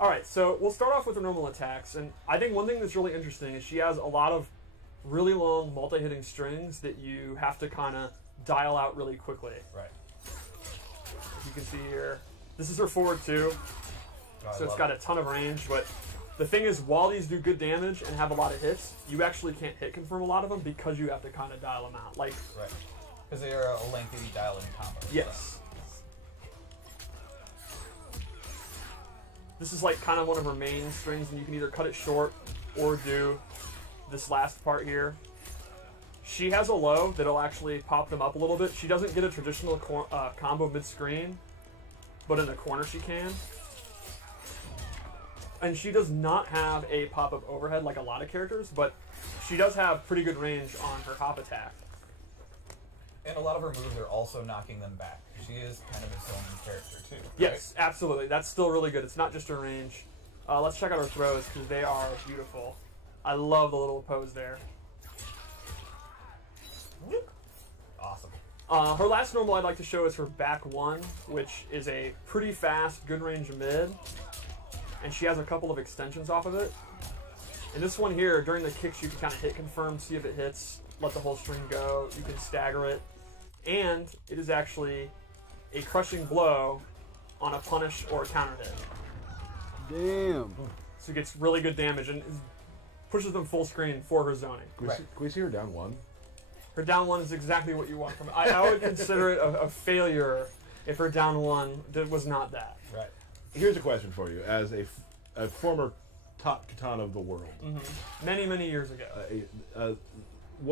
Alright, so we'll start off with her normal attacks, and I think one thing that's really interesting is she has a lot of really long multi-hitting strings that you have to kind of dial out really quickly. Right. As you can see here, this is her forward two, so it's got a ton of range, but the thing is, while these do good damage and have a lot of hits, you actually can't hit confirm a lot of them because you have to kind of dial them out. Like, right. Because they are a lengthy dial-in combo. Yes. This is like kind of one of her main strings, and you can either cut it short or do this last part here. She has a low that'll actually pop them up a little bit. She doesn't get a traditional combo mid-screen, but in the corner she can. And she does not have a pop-up overhead like a lot of characters, but she does have pretty good range on her hop attack. And a lot of her moves are also knocking them back. She is kind of its own character too. Right? Yes, absolutely. That's still really good. It's not just her range. Let's check out her throws because they are beautiful. I love the little pose there. Awesome. Her last normal I'd like to show is her back one, which is a pretty fast, good range mid. And she has a couple of extensions off of it. And this one here, during the kicks, you can kind of hit confirm, see if it hits, let the whole string go. You can stagger it. And it is actually a crushing blow on a punish or a counter hit. Damn. So it gets really good damage and pushes them full screen for her zoning. Can we see her down one? Her down one is exactly what you want from it. I would consider it a failure if her down one was not that. Right. Here's a question for you, as a former top Kitana of the world. Mm-hmm. Many years ago.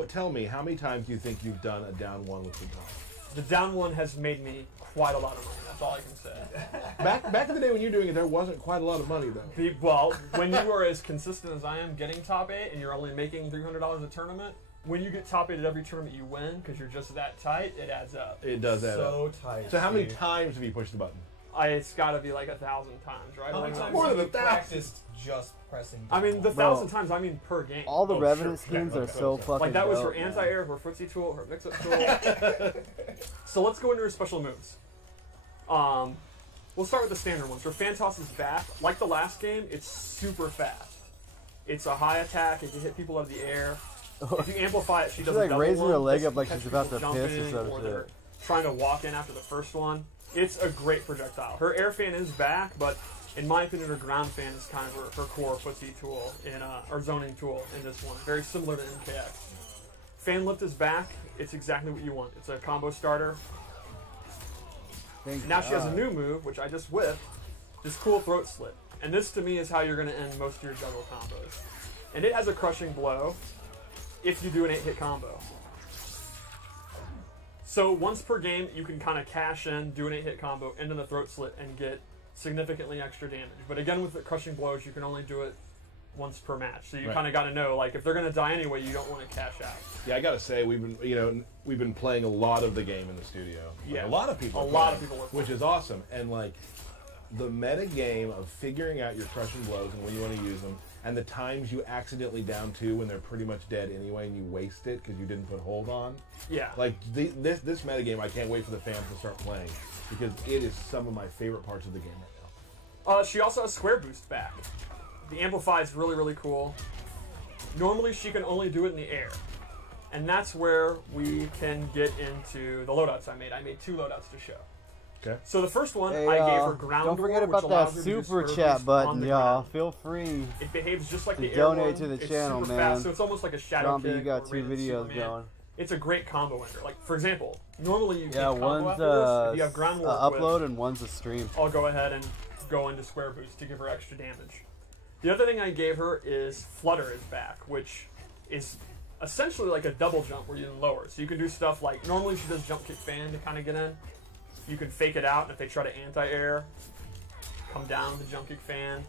Tell me, how many times do you think you've done a down one with Kitana? The down one has made me quite a lot of money. That's all I can say. Back in the day when you were doing it, there wasn't quite a lot of money, though. Well, when you were as consistent as I am getting top 8 and you're only making $300 a tournament, when you get top 8 at every tournament you win, because you're just that tight, it adds up. It does add up. So tight. So how many times have you pushed the button? It's got to be like 1,000 times, right? How many times More have than you 1,000. practiced just pressing I mean, the Bro. 1,000 times, I mean per game. All the revenue sure. schemes Okay, are okay, so okay. fucking Like, that was her dope, man. anti-air, her footsie tool, her mix-up tool. So let's go into her special moves. We'll start with the standard ones. Her fan toss is back. Like the last game, it's super fast. It's a high attack. It can hit people out of the air. If you amplify it, she does She's a like double raising one. her leg This up like can she's catch about people to piss or jumping, some or shit. they're trying to walk in after the first one. It's a great projectile. Her air fan is back, but in my opinion, her ground fan is kind of her core footsie tool or zoning tool in this one. Very similar to MKX. Fan lift is back. It's exactly what you want. It's a combo starter. Thank Now she has a God. new move, which I just whipped. This cool throat slit. And this, to me, is how you're going to end most of your juggle combos. And it has a crushing blow if you do an 8-hit combo. So once per game, you can kind of cash in, do an 8-hit combo, end in the throat slit, and get significantly extra damage. But again, with the crushing blows, you can only do it once per match. So you kind of got to know, like, if they're going to die anyway, you don't want to cash out. Yeah, I gotta say, we've been playing a lot of the game in the studio. Like, Yeah. a lot of people. A are lot of playing, people are which is awesome. And like the meta game of figuring out your crushing blows and when you want to use them, and the times you accidentally down two when they're pretty much dead anyway, and you waste it because you didn't put hold on. Yeah. Like this meta game, I can't wait for the fans to start playing because it is some of my favorite parts of the game right now. She also has square boost back. The amplify is really cool. Normally she can only do it in the air. And that's where we can get into the loadouts I made. I made 2 loadouts to show. Okay. So the first one, Hey, I gave her ground don't forget door, which about that allows her to do super square chat boost button, on the y'all. ground. Feel free. It behaves just like to the air donate one. to the It's channel, super man. fast, so it's almost like a shadow Zombie, kick you got or 2 rated videos Superman. going. It's a great combo ender. Like, for example, normally you Yeah, can't combo one's after this. If you have ground war upload and one's a stream. I'll go ahead and go into square boost to give her extra damage. The other thing I gave her is flutter is back, which is essentially like a double jump where you can lower. So you can do stuff like, normally she does jump kick fan to kind of get in. You can fake it out, and if they try to anti-air, come down the jump kick fan.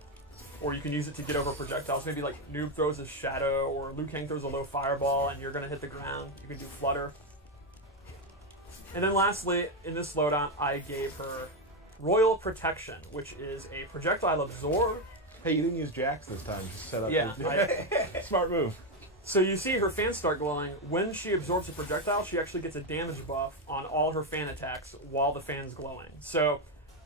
Or you can use it to get over projectiles. Maybe like Noob throws a shadow, or Liu Kang throws a low fireball, and you're going to hit the ground. You can do flutter. And then lastly, in this loadout, I gave her Royal Protection, which is a projectile absorb. Hey, you didn't use Jax this time. Just set up. Yeah. Smart move. So you see her fans start glowing. When she absorbs a projectile, she actually gets a damage buff on all her fan attacks while the fan's glowing. So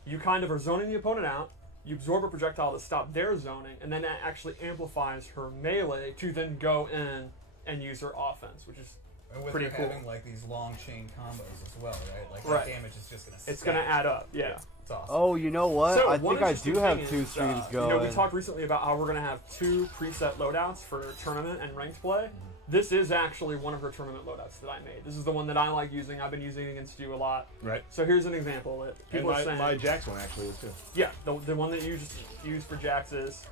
you kind of are zoning the opponent out. you absorb a projectile to stop their zoning, and then that actually amplifies her melee to then go in and use her offense, which is And with pretty her cool. having like these long chain combos as well, right? Like Right. that damage is just gonna. it's stack. going to add up. Yeah. It's awesome. Oh, you know what? So I one think I interesting do have thing 2 is, streams You going. know, we talked recently about how we're going to have 2 preset loadouts for tournament and ranked play. This is actually one of her tournament loadouts that I made. This is the one that I like using. I've been using it against you a lot. Right. So here's an example that And people are my, saying. my Jax one actually is too. Yeah, the one that you just used for Jax is.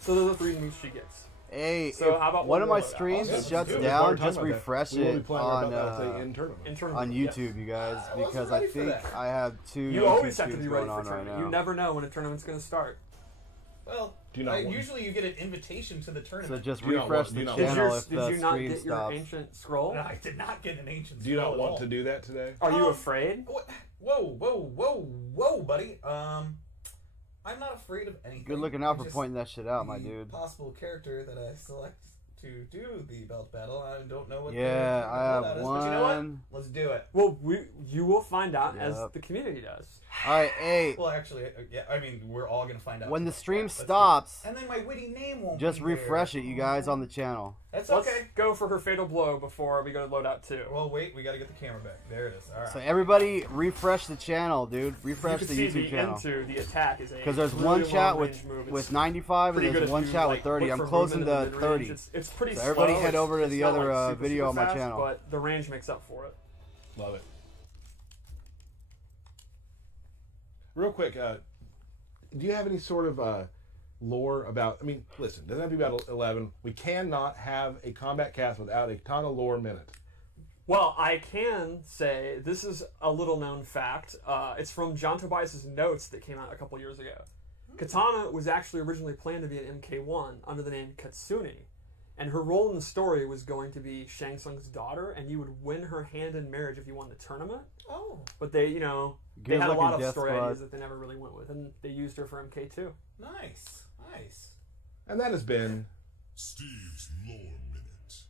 So those are the 3 moves she gets. Hey, So if how about one one of my more loadout? streams Awesome. shuts Dude, We've down, already just talked about that. refresh We will be it playing on our Battle in tournament. In tournament. on yes. YouTube, you guys, I wasn't because I ready for think that. I have 2 You YouTube always have to streams be ready going for on right tournament. now. You never know when a tournament's going to start. Well, Do you not want- usually you get an invitation to the So tournament. just Do you not refresh want- the do you not Did, channel if did the you not stream get your stops. ancient scroll? No, I did not get an ancient. Do you not scroll at want all. to do that today? Are you afraid? Whoa, buddy. I'm not afraid of anything. Good looking out It's for just pointing that shit out, my the dude. Possible character that I select to do the belt battle. I don't know what. Yeah, the I have loadout is, but you know what? one. Let's do it. Well, you will find out as Yep. the community does. All right, hey, Well, actually, yeah. I mean, we're all gonna find out when the together. stream Yeah, let's do it. stops, and then my witty name won't. just be there. refresh it, you guys, on the channel. That's Let's okay. go for her fatal blow before we go to loadout 2. Well, wait. We gotta get the camera back. There it is. All right. So everybody, refresh the channel, dude. You Refresh can the see YouTube the channel. into the attack is a Because there's really one chat long with range move. It's with 95 and pretty good there's if one you, chat like, with 30. look I'm for closing movement to in the mid-range. 30. It's pretty So slow. everybody head It's- over to it's the not, other, like, super, video super on my fast, channel. But the range makes up for it. Love it. Real quick, do you have any sort of lore about? I mean, listen, doesn't have to be about 11. We cannot have a combat cast without a Kitana lore minute. Well, I can say this is a little known fact. It's from John Tobias's notes that came out a couple years ago. Kitana was actually originally planned to be an MK1 under the name Katsune, and her role in the story was going to be Shang Tsung's daughter, and you would win her hand in marriage if you won the tournament. Oh, But they, they Good had a lot looking of death story squad. ideas that they never really went with, and they used her for MK2. nice. And that has been Steve's Lore Minute.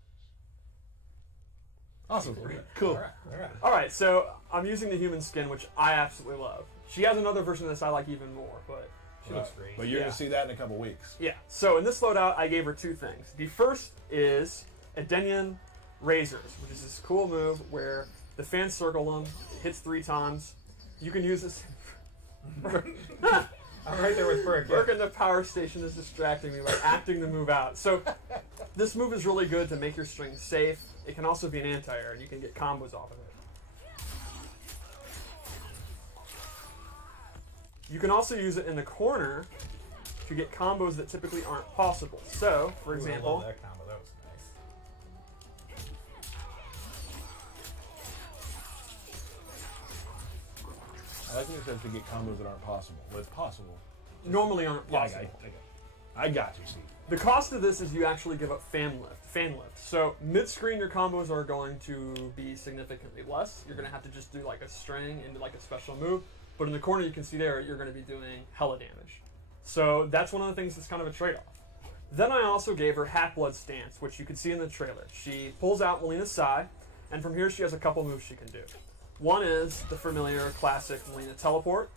awesome. Cool. All right. All right, so I'm using the human skin, which I absolutely love. She has another version of this I like even more, but She looks great. But you're Yeah. going to see that in a couple weeks. yeah. So in this loadout, I gave her 2 things. The first is a Denon Razors, which is this cool move where the fans circle them, it hits 3 times. You can use this. I'm right there with Burke. Burke in the power station is distracting me by acting the move out. So this move is really good to make your string safe. It can also be an anti-air, and you can get combos off of it. You can also use it in the corner to get combos that typically aren't possible. So, for Ooh, I love example, that combo. That was nice. I like when it says to get combos that aren't possible. Well, it's possible. normally aren't Yeah, possible. I got you, Steve. The cost of this is you actually give up fan lift. So mid-screen, your combos are going to be significantly less. You're going to have to just do like a string into like a special move. But in the corner, you can see there, you're going to be doing hella damage. So that's one of the things that's kind of a trade-off. Then I also gave her Half-Blood Stance, which you can see in the trailer. She pulls out Melina's Sai, and from here she has a couple moves she can do. One is the familiar classic Melina Teleport.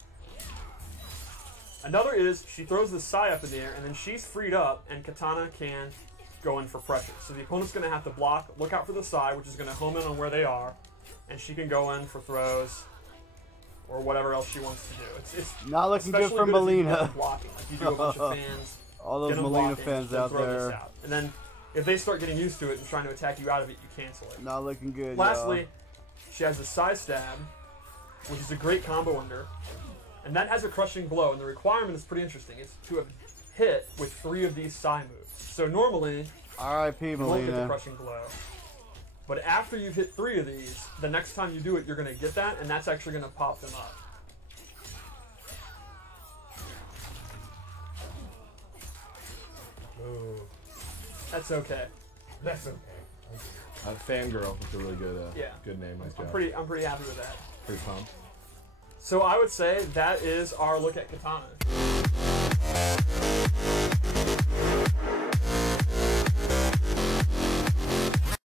Another is she throws the Sai up in the air, and then she's freed up, and Kitana can go in for pressure. So the opponent's going to have to block, look out for the Sai, which is going to home in on where they are, and she can go in for throws or whatever else she wants to do. It's Not looking good especially for if you get Melina. them blocking. Like you do a bunch of fans, All get those them Melina blocking, fans then out throw this there. out. And then if they start getting used to it and trying to attack you out of it, you cancel it. Not looking good. Lastly, she has a Sai Stab, which is a great combo under, and that has a crushing blow. And the requirement is pretty interesting. It's to have hit with 3 of these Sai moves. So normally, R.I.P. you won't get the Melina. crushing blow. But after you've hit 3 of these, the next time you do it, you're going to get that, and that's actually going to pop them up. Ooh, That's okay. that's okay. Fangirl, that's a really good, Yeah. good name. Nice I'm job. pretty happy with that. Pretty pumped. So I would say that is our look at Kitana.